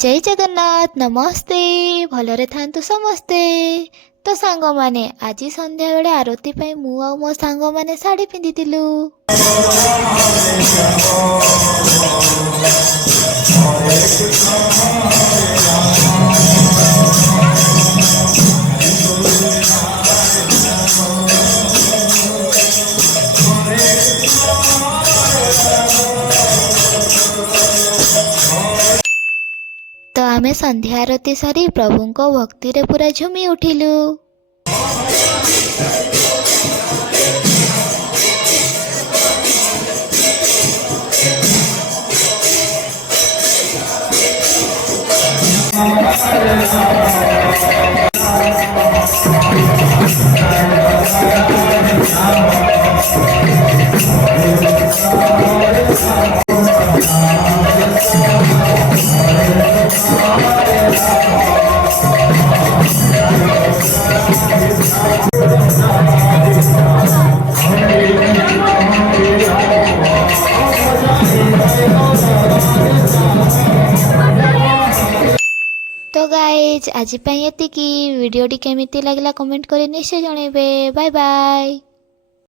जय जगन्नाथ नमस्ते भलरे थांतु समस्ते। तो सांग माने आज संध्या बेले आरती पाई मु आ मो सांग माने साड़ी पिंधिथिलु। तो आमे संध्या आरती सारी प्रभु को भक्ति रे पूरा झूमी उठिलु। तो गाइज आज एतिकी वीडियो केमिति लागला कमेंट कर निश्चय जनइबे। Bye bye.